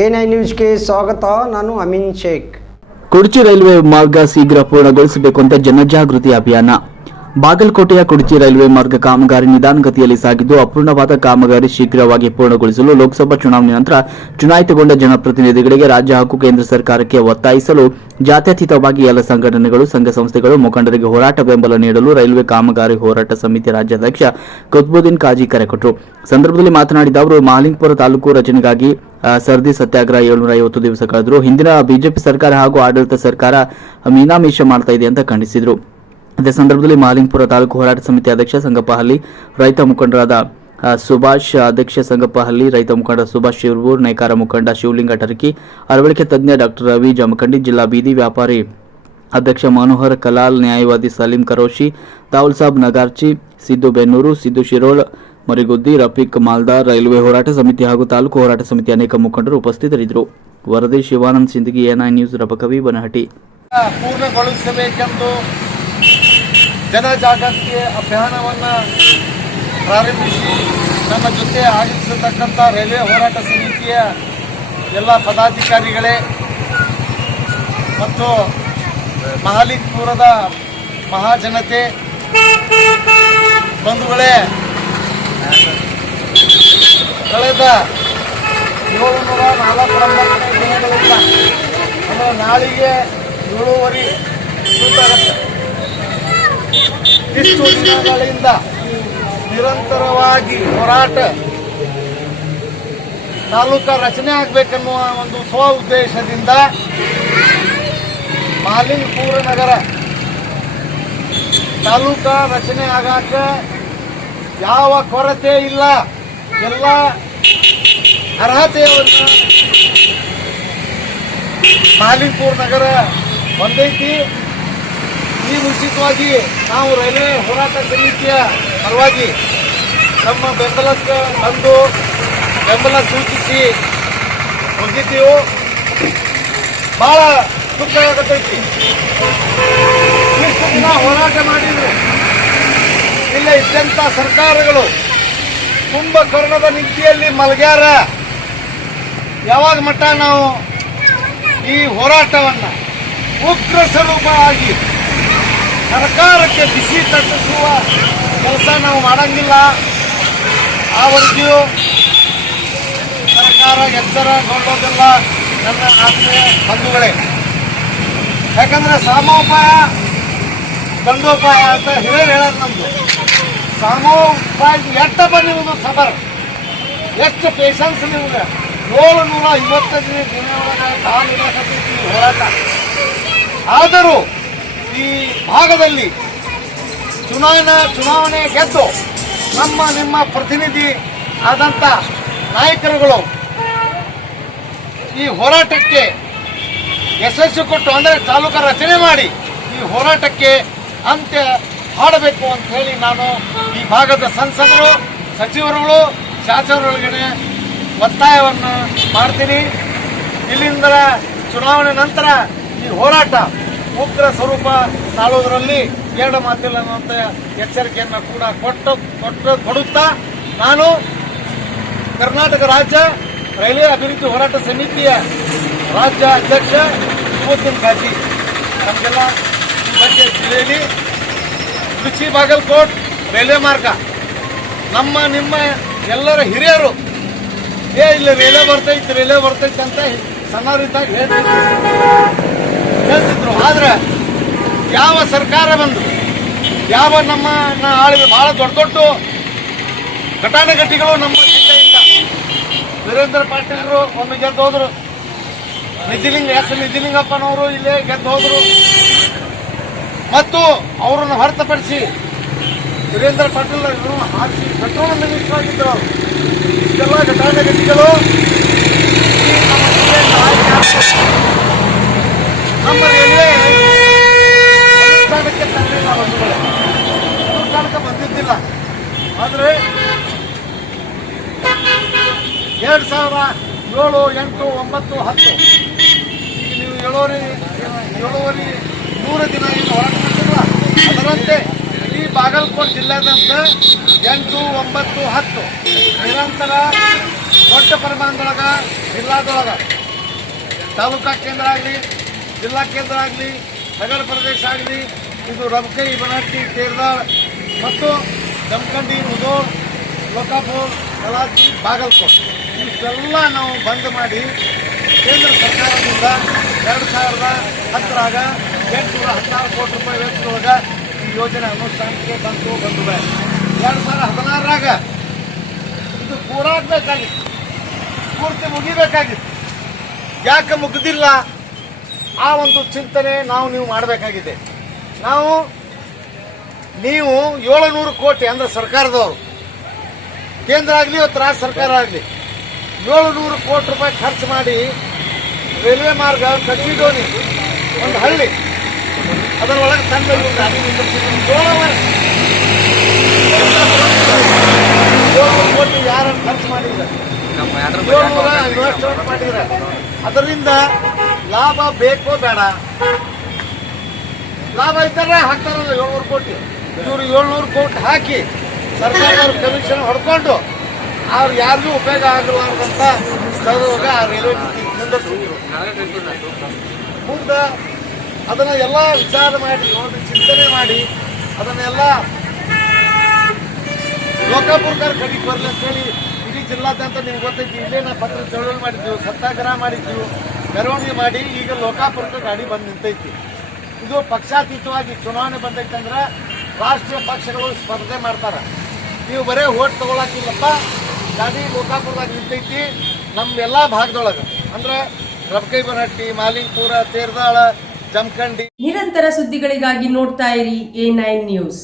N nine ನ್ಯೂಸ್ಗೆ ಸ್ವಾಗತ, ನಾನು ಅಮಿನ್ ಶೇಖ್. ಕುರ್ಚಿ ರೈಲ್ವೆ ಮಾರ್ಗ ಶೀಘ್ರ ಪೂರ್ಣಗೊಳಿಸಬೇಕು ಅಂತ ಜನಜಾಗೃತಿ ಅಭಿಯಾನ. ಬಾಗಲಕೋಟೆಯ ಕುಡಚಿ ರೈಲ್ವೆ ಮಾರ್ಗ ಕಾಮಗಾರಿ ನಿಧಾನಗತಿಯಲ್ಲಿ ಸಾಗಿದ್ದು, ಅಪೂರ್ಣವಾದ ಕಾಮಗಾರಿ ಶೀಘ್ರವಾಗಿ ಪೂರ್ಣಗೊಳಿಸಲು ಲೋಕಸಭಾ ಚುನಾವಣೆ ನಂತರ ಚುನಾಯಿತಗೊಂಡ ಜನಪ್ರತಿನಿಧಿಗಳಿಗೆ ರಾಜ್ಯ ಹಾಗೂ ಕೇಂದ್ರ ಸರ್ಕಾರಕ್ಕೆ ಒತ್ತಾಯಿಸಲು ಜಾತ್ಯತೀತವಾಗಿ ಎಲ್ಲ ಸಂಘಟನೆಗಳು, ಸಂಘ ಸಂಸ್ಥೆಗಳು, ಮುಖಂಡರಿಗೆ ಹೋರಾಟ ಬೆಂಬಲ ನೀಡಲು ರೈಲ್ವೆ ಕಾಮಗಾರಿ ಹೋರಾಟ ಸಮಿತಿ ರಾಜ್ಯಾಧ್ಯಕ್ಷ ಕುತ್ಬುದ್ದೀನ್ ಕಾಜಿ ಕರೆ ಕೊಟ್ಟರು. ಸಂದರ್ಭದಲ್ಲಿ ಮಾತನಾಡಿದ ಅವರು, ಮಹಾಲಿಂಗಪುರ ತಾಲೂಕು ರಚನೆಗಾಗಿ ಸರ್ದಿ ಸತ್ಯಾಗ್ರಹ ಏಳ್ನೂರ ಐವತ್ತು ದಿವಸ ಕಳೆದರು ಹಿಂದಿನ ಬಿಜೆಪಿ ಸರ್ಕಾರ ಹಾಗೂ ಆಡಳಿತ ಸರ್ಕಾರ ಮೀನಾಮೀಷ ಮಾಡ್ತಾ ಇದೆ ಅಂತ ಖಂಡಿಸಿದರು. ಅದೇ ಸಂದರ್ಭದಲ್ಲಿ ಮಾಲಿಂಗ್ಪುರ ತಾಲೂಕು ಹೋರಾಟ ಸಮಿತಿ ಅಧ್ಯಕ್ಷ ಸಂಗಪ್ಪಹಳ್ಳಿ ರೈತ ಮುಖಂಡರಾದ ಸುಭಾಷ್ ಅಧ್ಯಕ್ಷ ಸಂಗಪ್ಪಹಳ್ಳಿ, ರೈತ ಮುಖಂಡ ಸುಭಾಷ್ ಶಿವೂರ್ ನೇಕಾರ ಮುಖಂಡ ಶಿವಲಿಂಗ ಟರ್ಕಿ, ಅರವಳಿಕೆ ತಜ್ಞ ಡಾಕ್ಟರ್ ರವಿ ಜಮಖಂಡಿ, ಜಿಲ್ಲಾ ಬೀದಿ ವ್ಯಾಪಾರಿ ಅಧ್ಯಕ್ಷ ಮನೋಹರ್ ಕಲಾಲ್, ನ್ಯಾಯವಾದಿ ಸಲೀಂ ಕರೋಶಿ ತಾವುಲ್ ಸಾಬ್ ನಗಾರ್ಚಿ, ಸಿದ್ದು ಬೆನ್ನೂರು, ಸಿದ್ದು ಶಿರೋಳ್, ಮರಿಗುದ್ದಿ, ರಫೀಕ್ ಮಾಲ್ದಾರ್ ರೈಲ್ವೆ ಹೋರಾಟ ಸಮಿತಿ ಹಾಗೂ ತಾಲೂಕು ಹೋರಾಟ ಸಮಿತಿ ಅನೇಕ ಮುಖಂಡರು ಉಪಸ್ಥಿತರಿದ್ದರು. ವರದಿ ಶಿವಾನಂದ್ ಸಿಂದಗಿ ಎನ್ಐ ನ್ಯೂಸ್, ರಬಕವಿ, ಬನಹಟ್ಟಿ. ಪೂರ್ಣಗೊಳಿಸಬೇಕೆಂದು ಜನಜಾಗೃತಿ ಅಭಿಯಾನವನ್ನು ಪ್ರಾರಂಭಿಸಿ ನಮ್ಮ ಜೊತೆ ಆಗಮಿಸತಕ್ಕಂಥ ರೈಲ್ವೆ ಹೋರಾಟ ಸಮಿತಿಯ ಎಲ್ಲ ಪದಾಧಿಕಾರಿಗಳೇ ಮತ್ತು ಮಹಾಲಿಕ್ಪುರದ ಮಹಾಜನತೆ ಬಂಧುಗಳೇ, ಕಳೆದ ಏಳುನೂರ ನಾಲ್ವತ್ತೊಂಬತ್ತನೇ ದಿನಗಳಿಂದ ಅಂದರೆ ನಾಳಿಗೆ ಏಳೂವರೆ ಇಷ್ಟು ದಿನಗಳಿಂದ ನಿರಂತರವಾಗಿ ಹೋರಾಟ, ತಾಲೂಕ ರಚನೆ ಆಗಬೇಕನ್ನುವ ಒಂದು ಸ್ವ ಉದ್ದೇಶದಿಂದ ಮಾಲಿಂಗಪುರ ನಗರ ತಾಲೂಕ ರಚನೆ ಆಗಾಕ ಯಾವ ಕೊರತೆ ಇಲ್ಲ, ಎಲ್ಲ ಅರ್ಹತೆಯನ್ನು ಮಾಲಿಂಗಪುರ ನಗರ ಹೊಂದೈತಿ. ಈ ಮುಂಚಿತವಾಗಿ ನಾವು ರೈಲ್ವೆ ಹೋರಾಟ ಸಮಿತಿಯ ಪರವಾಗಿ ನಮ್ಮ ಬೆಂಬಲಕ್ಕೆ ಬಂದು ಬೆಂಬಲ ಸೂಚಿಸಿ ಹೋಗಿದ್ದೀವು ಭಾಳ ದುಃಖ ಆಗತೈತಿ. ಇಷ್ಟು ದಿನ ಹೋರಾಟ ಮಾಡಿದ್ರು. ಇಲ್ಲ, ಇದ್ದಂಥ ಸರ್ಕಾರಗಳು ಕುಂಭಕರ್ಣದ ನೀತಿಯಲ್ಲಿ ಮಲಗ್ಯಾರ. ಯಾವಾಗ ಮಟ್ಟ ನಾವು ಈ ಹೋರಾಟವನ್ನು ಉಗ್ರ ಸ್ವರೂಪ ಆಗಿ ಸರ್ಕಾರಕ್ಕೆ ಬಿಸಿ ತಟ್ಟಿಸುವ ಕೆಲಸ ನಾವು ಮಾಡಂಗಿಲ್ಲ. ಆವರೆಗೂ ಸರ್ಕಾರ ಎಚ್ಚರಗೊಳ್ಳೋದಿಲ್ಲ ನನ್ನ ಆತ್ಮೀಯ ಬಂಧುಗಳೇ. ಯಾಕಂದ್ರೆ ಸಾಮೋಪಾಯ ದಂಡೋಪಾಯ ಅಂತ ಹಿರಿಯರು ಹೇಳೋದು ನಮ್ದು. ಸಾಮೋಪಾಯ ಎಷ್ಟಪ್ಪ ಒಂದು ಸಬರ್. ಎಷ್ಟು ಪೇಷನ್ಸ್ ನಿಮ್ಗೆ. ಏಳು ನೂರ ಐವತ್ತೈದು ದಿನ ಹೋರಾಟ ಆದರೂ ಈ ಭಾಗದಲ್ಲಿ ಚುನಾವಣಾ, ಚುನಾವಣೆ ಗೆದ್ದು ನಮ್ಮ, ನಿಮ್ಮ ಪ್ರತಿನಿಧಿ ಆದಂಥ ನಾಯಕರುಗಳು ಈ ಹೋರಾಟಕ್ಕೆ ಯಶಸ್ಸು ಕೊಟ್ಟು ಅಂದರೆ ತಾಲೂಕು ರಚನೆ ಮಾಡಿ ಈ ಹೋರಾಟಕ್ಕೆ ಅಂತ್ಯ ಮಾಡಬೇಕು ಅಂತ ಹೇಳಿ ನಾನು ಈ ಭಾಗದ ಸಂಸದರು, ಸಚಿವರುಗಳು, ಶಾಸಕರೊಳಗಡೆ ಒತ್ತಾಯವನ್ನು ಮಾಡ್ತೀನಿ. ಇಲ್ಲಿಂದ ಚುನಾವಣೆ ನಂತರ ಈ ಹೋರಾಟ ಉಗ್ರ ಸ್ವರೂಪ ತಾಳೋದ್ರಲ್ಲಿ ಎರಡು ಮಾತಿಲ್ಲ ಅನ್ನುವಂಥ ಎಚ್ಚರಿಕೆಯನ್ನು ಕೂಡ ಕೊಟ್ಟು ಕೊಟ್ಟು ಕೊಡುತ್ತಾ ನಾನು ಕರ್ನಾಟಕ ರಾಜ್ಯ ರೈಲ್ವೆ ಅಭಿವೃದ್ಧಿ ಹೋರಾಟ ಸಮಿತಿಯ ರಾಜ್ಯ ಅಧ್ಯಕ್ಷ ಯುವತಿನ್ ಕಾಜಿ ನಮಗೆಲ್ಲ ಈ ಬಗ್ಗೆ ಜಿಲ್ಲೆಯಲ್ಲಿ ರುಚಿ ಬಾಗಲಕೋಟ್ ರೈಲ್ವೆ ಮಾರ್ಗ. ನಮ್ಮ, ನಿಮ್ಮ ಎಲ್ಲರ ಹಿರಿಯರು, ಏ, ಇಲ್ಲಿ ರೈಲ್ವೆ ಬರ್ತೈತಿ, ರೈಲ್ವೆ ಬರ್ತೈತೆ ಅಂತ ಸಣ್ಣವರಿದ್ದಾಗ ಆದ್ರೆ ಯಾವ ಸರ್ಕಾರ ಬಂದು ಯಾವ ನಮ್ಮ ಆಳಿದ ಬಹಳ ದೊಡ್ಡ ದೊಡ್ಡ ಘಟಾನುಘಟಿಗಳು ನಮ್ಮ ಜಿಲ್ಲೆಯಿಂದ. ವೀರೇಂದ್ರ ಪಾಟೀಲ್ರು ಒಮ್ಮೆ ಗೆದ್ದು ಹೋದ್ರು. ನಿಜಲಿಂಗ, ಎಸ್. ನಿಜಲಿಂಗಪ್ಪನವರು ಇಲ್ಲೇ ಗೆದ್ದು ಹೋದ್ರು. ಮತ್ತು ಅವರನ್ನು ಹೊರತುಪಡಿಸಿ ವೀರೇಂದ್ರ ಪಾಟೀಲ್ ಹಾಕಿ ಪೆಟ್ರೋಲ್ ಮಿನಿಸ್ಟರ್ ಆಗಿದ್ದರು ಇಷ್ಟೆಲ್ಲ ಘಟಾನುಘಟಿಗಳು ಈ ನಮ್ಮ ಜಿಲ್ಲೆಯಿಂದ ಆಯ್ಕೆ ಆಗ್ಬೇಕು. ನಮ್ಮ ರೈಲ್ವೆ ಅನುಷ್ಠಾನಕ್ಕೆ ತರಲಿಲ್ಲ ಬಂಧುಗಳೇ. ಅನುಷ್ಠಾನಕ್ಕೆ ಬಂದಿದ್ದಿಲ್ಲ ಆದರೆ ಎರಡು ಸಾವಿರ ಏಳು ಎಂಟು ಒಂಬತ್ತು ಹತ್ತು. ನೀವು ಏಳುವರೆ ಏಳುವರೆ ಮೂರು ದಿನ ಏನು ಹೊರಟಿಲ್ಲ ಅದರಂತೆ ಈ ಬಾಗಲಕೋಟೆ ಜಿಲ್ಲಾದ್ಯಂತ ಎಂಟು ಒಂಬತ್ತು ಹತ್ತು. ನಿರಂತರ ದೊಡ್ಡ ಪ್ರಮಾಣದೊಳಗೆ ಜಿಲ್ಲಾದೊಳಗೆ. ತಾಲೂಕಾ ಕೇಂದ್ರ ಆಗಲಿ, ಜಿಲ್ಲಾ ಕೇಂದ್ರ ಆಗಲಿ, ನಗರ ಪ್ರದೇಶ ಆಗಲಿ, ಇದು ರಬಕೈ ಬನಹಟ್ಟಿ ತೇರ್ದಾಳ್ ಮತ್ತು ಜಮಖಂಡಿ ಮುದೋಳ್ ಲೋಕಾಪುರ್ ಕಲಾಜಿ ಬಾಗಲಕೋಟ್. ಇಷ್ಟೆಲ್ಲ ನಾವು ಬಂದ್ ಮಾಡಿ ಕೇಂದ್ರ ಸರ್ಕಾರದಿಂದ ಎರಡು ಸಾವಿರದ ಹತ್ತರಾಗ ಎಂಟುನೂರ ಹದಿನಾರು ಕೋಟಿ ರೂಪಾಯಿ ವೆಚ್ಚದೊಳಗೆ ಈ ಯೋಜನೆ ಅನುಷ್ಠಾನಕ್ಕೆ ಬಂತು, ಬಂದಿದೆ. ಎರಡು ಸಾವಿರದ ಹದಿನಾರರಾಗ ಇದು ಪೂರಾಗಬೇಕಾಗಿತ್ತು ಪೂರ್ತಿ ಮುಗಿಬೇಕಾಗಿತ್ತು. ಯಾಕೆ ಮುಗಿದಿಲ್ಲ? ಆ ಒಂದು ಚಿಂತನೆ ನಾವು ನೀವು ಮಾಡಬೇಕಾಗಿದೆ. ನಾವು, ನೀವು ಏಳುನೂರು ಕೋಟಿ ಅಂದರೆ ಸರ್ಕಾರದವರು. ಕೇಂದ್ರ ಆಗಲಿ ಇವತ್ತು ರಾಜ್ಯ ಸರ್ಕಾರ ಆಗಲಿ ಏಳುನೂರು ಕೋಟಿ ರೂಪಾಯಿ ಖರ್ಚು ಮಾಡಿ ರೈಲ್ವೆ ಮಾರ್ಗ ಕಟ್ಟಿದೋನಿ ಒಂದು ಹಳ್ಳಿ. ಅದರೊಳಗೆ ಏಳುವರೆ ಏಳ್ನೂರು ಕೋಟಿ ಯಾರು ಖರ್ಚು ಮಾಡಿದ್ದಾರೆ? ಏಳ್ನೂರ ಅದರಿಂದ ಲಾಭ ಬೇಕೋ ಬೇಡ. ಲಾಭ ಇದ್ದಾರೆ ಹಾಕ್ತಾರಲ್ಲ ಏಳ್ನೂರು ಕೋಟಿ. ಇವರು ಏಳ್ನೂರು ಕೋಟಿ ಹಾಕಿ ಸರ್ಕಾರದವ್ರು ಕಮಿಷನ್ ಹೊಡ್ಕೊಂಡು ಅವ್ರು ಯಾರಿಗೂ ಉಪಯೋಗ ಆಗಲಾರ್ದಂತ ಸ್ಥಳದೊಳಗೆ ಆ ರೈಲ್ವೆ ಮುಂದೆ ಅದನ್ನ ಎಲ್ಲ ವಿಚಾರ ಮಾಡಿ ಒಂದು ಚಿಂತನೆ ಮಾಡಿ, ಅದನ್ನೆಲ್ಲ ಲೋಕಾಪುರಕಾರ ಕಡೆಗೆ ಬರಲಿ ಅಂತೇಳಿ ಇಡೀ ಜಿಲ್ಲಾದ್ಯಂತ ನಿಮ್ಗೆ ಗೊತ್ತೈತಿ, ಇಲ್ಲೇ ನಾವು ಪತ್ರ ಚಳವಳಿ ಮಾಡಿದ್ದೀವಿ ಸತ್ಯಾಗ್ರಹ ಮಾಡಿದ್ದೀವಿ ಮೆರವಣಿಗೆ ಮಾಡಿ, ಈಗ ಲೋಕಾಪುರಕ್ಕೆ ಗಾಡಿ ಬಂದು ನಿಂತೈತಿ. ಇದು ಪಕ್ಷಾತೀತವಾಗಿ ಚುನಾವಣೆ ಬಂದೈತಂದ್ರೆ ರಾಷ್ಟ್ರೀಯ ಪಕ್ಷಗಳು ಸ್ಪರ್ಧೆ ಮಾಡ್ತಾರೆ. ನೀವು ಬರೇ ಓಟ್ ತಗೊಳಕಿಲ್ಲಪ್ಪ ಗಾಡಿ ಲೋಕಾಪುರದಾಗ ನಿಂತೈತಿ ನಮ್ಮೆಲ್ಲ ಭಾಗದೊಳಗ. ಅಂದ್ರೆ ರಬಕೈ ಬನಹಟ್ಟಿ ಮಾಲಿಂಗ್ಪುರ, ತೇರ್ದಾಳ, ಜಮಖಂಡಿ. ನಿರಂತರ ಸುದ್ದಿಗಳಿಗಾಗಿ ನೋಡ್ತಾ ಇರಿ ಎ ನ್ಯೂಸ್.